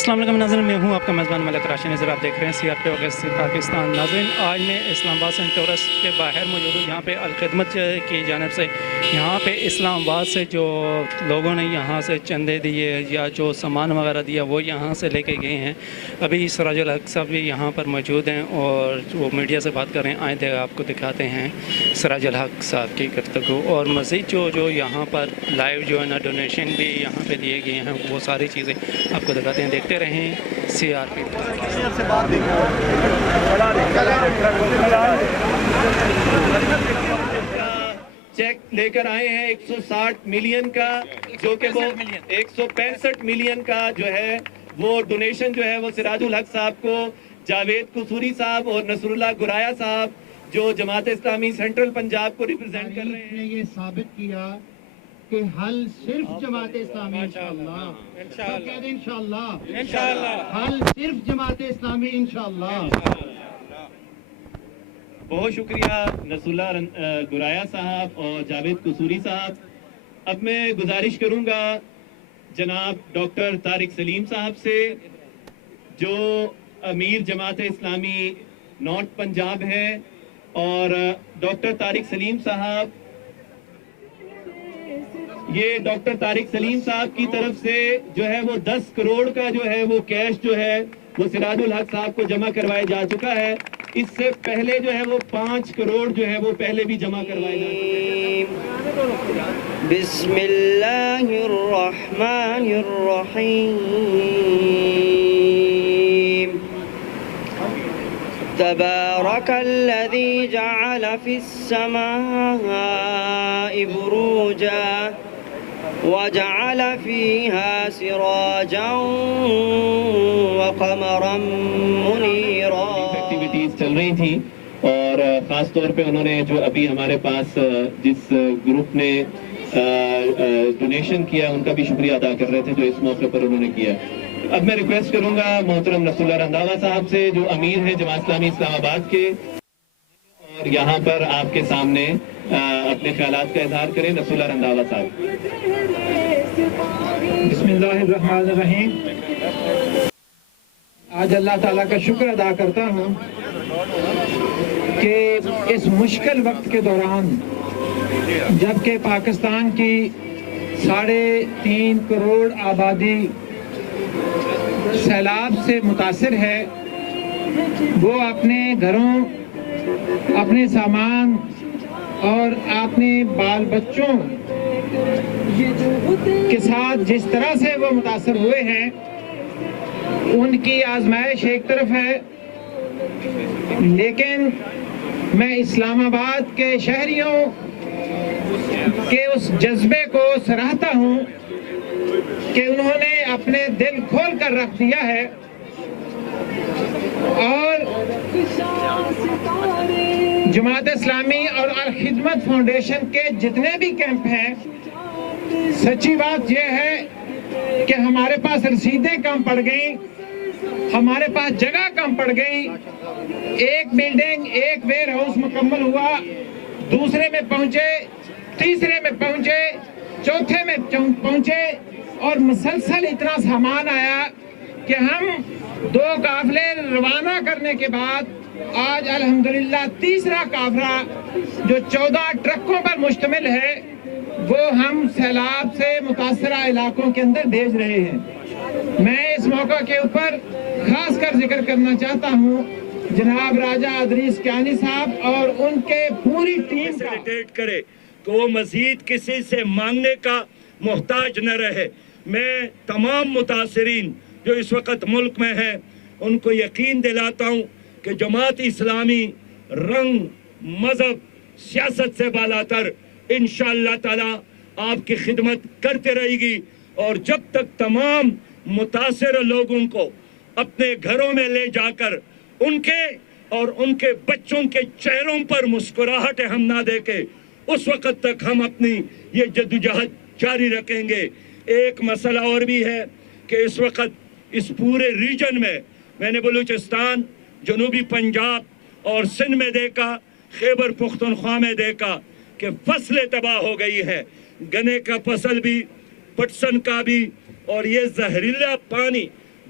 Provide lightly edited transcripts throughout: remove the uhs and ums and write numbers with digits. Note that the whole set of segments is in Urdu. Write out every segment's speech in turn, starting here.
السلام علیکم ناظرین، میں ہوں آپ کا میزبان ملک راشد نذیر۔ آپ دیکھ رہے ہیں CRP اگست پاکستان۔ ناظرین، آج میں اسلام آباد سینٹ ٹورس کے باہر موجود ہوں، جہاں پہ الخدمت کی جانب سے یہاں پہ اسلام آباد سے جو لوگوں نے یہاں سے چندے دیے یا جو سامان وغیرہ دیا وہ یہاں سے لے کے گئے ہیں۔ ابھی سراج الحق صاحب بھی یہاں پر موجود ہیں اور وہ میڈیا سے بات کر رہے ہیں۔ آئیں آپ کو دکھاتے ہیں سراج الحق صاحب کی گفتگو، اور مزید جو یہاں پر لائیو جو ہے نا ڈونیشن بھی یہاں پہ دیے گئے ہیں، وہ ساری چیزیں آپ کو دکھاتے ہیں۔ دیکھتے رہیں CRP۔ چیک لے کر آئے ہیں 160 ملین کا، جو کہ وہ 165 ملین کا جو ہے وہ ڈونیشن جو ہے وہ سراج الحق صاحب کو، جاوید قصوری صاحب اور نصر اللہ گرایا صاحب جو جماعت اسلامی سینٹرل پنجاب کو ریپرزینٹ کر رہے ہیں، یہ ثابت کیا کہ حل صرف جماعت اسلامی انشاءاللہ حل صرف جماعت اسلامی انشاءاللہ۔ بہت شکریہ نصر اللہ گرایا صاحب اور جاوید قصوری صاحب۔ اب میں گزارش کروں گا جناب ڈاکٹر طارق سلیم صاحب سے، جو امیر جماعت اسلامی نارتھ پنجاب ہے، اور ڈاکٹر طارق سلیم صاحب، یہ ڈاکٹر طارق سلیم صاحب کی طرف سے جو ہے وہ 10 کروڑ کا جو ہے وہ کیش جو ہے وہ سراج الحق صاحب کو جمع کروایا جا چکا ہے۔ اس سے پہلے جو ہے وہ 5 کروڑ جو ہے وہ پہلے بھی جمع کروائے جا چکے ہیں۔ بسم اللہ الرحمن الرحیم، تبارک الذی جعل فی السماء بروجا وجعل فيها سراجا وقمرا منيرا۔ ایکٹیویٹیز چل رہی تھیں، اور خاص طور پہ انہوں نے جو ابھی ہمارے پاس جس گروپ نے ڈونیشن کیا ان کا بھی شکریہ ادا کر رہے تھے جو اس موقع پر انہوں نے کیا۔ اب میں ریکویسٹ کروں گا محترم نصر اللہ رنداوا صاحب سے، جو امیر ہیں جماعت اسلامی اسلام آباد کے، اور یہاں پر آپ کے سامنے اپنے خیالات کا اظہار کریں۔ نصر اللہ رنداوا صاحب۔ بسم اللہ الرحمن الرحیم۔ آج اللہ تعالیٰ کا شکر ادا کرتا ہوں کہ اس مشکل وقت کے دوران، جبکہ پاکستان کی 3.5 کروڑ آبادی سیلاب سے متاثر ہے، وہ اپنے گھروں، اپنے سامان اور اپنے بال بچوں کے ساتھ جس طرح سے وہ متاثر ہوئے ہیں، ان کی آزمائش ایک طرف ہے، لیکن میں اسلام آباد کے شہریوں کے اس جذبے کو سراہتا ہوں کہ انہوں نے اپنے دل کھول کر رکھ دیا ہے، اور جماعت اسلامی اور الخدمت فاؤنڈیشن کے جتنے بھی کیمپ ہیں، سچی بات یہ ہے کہ ہمارے پاس رسیدیں کم پڑ گئیں، ہمارے پاس جگہ کم پڑ گئی۔ ایک بلڈنگ، ایک ویئر ہاؤس مکمل ہوا، دوسرے میں پہنچے، تیسرے میں پہنچے، چوتھے میں پہنچے، اور مسلسل اتنا سامان آیا کہ ہم 2 قافلے روانہ کرنے کے بعد آج الحمدللہ تیسرا قافلہ جو 14 ٹرکوں پر مشتمل ہے وہ ہم سیلاب سے متاثرہ علاقوں کے اندر بھیج رہے ہیں۔ میں اس موقع کے اوپر خاص کر ذکر کرنا چاہتا ہوں جناب راجہ ادریس کیانی صاحب اور ان کے پوری ٹیم کا کرے کہ وہ مزید کسی سے مانگنے کا محتاج نہ رہے۔ میں تمام متاثرین جو اس وقت ملک میں ہیں ان کو یقین دلاتا ہوں کہ جماعت اسلامی رنگ، مذہب، سیاست سے بالاتر انشاءاللہ تعالی آپ کی خدمت کرتے رہے گی، اور جب تک تمام متاثر لوگوں کو اپنے گھروں میں لے جا کر ان کے اور ان کے بچوں کے چہروں پر مسکراہٹ ہم نہ دیکھیں، اس وقت تک ہم اپنی یہ جدوجہد جاری رکھیں گے۔ ایک مسئلہ اور بھی ہے کہ اس وقت اس پورے ریجن میں نے بلوچستان، جنوبی پنجاب اور سندھ میں دیکھا، خیبر پختونخوا میں دیکھا کہ فصلیں تباہ ہو گئی ہے، گنے کا فصل بھی، پٹسن کا بھی، اور یہ زہریلا پانی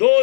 2,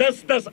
10-10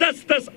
10-10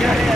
Yeah.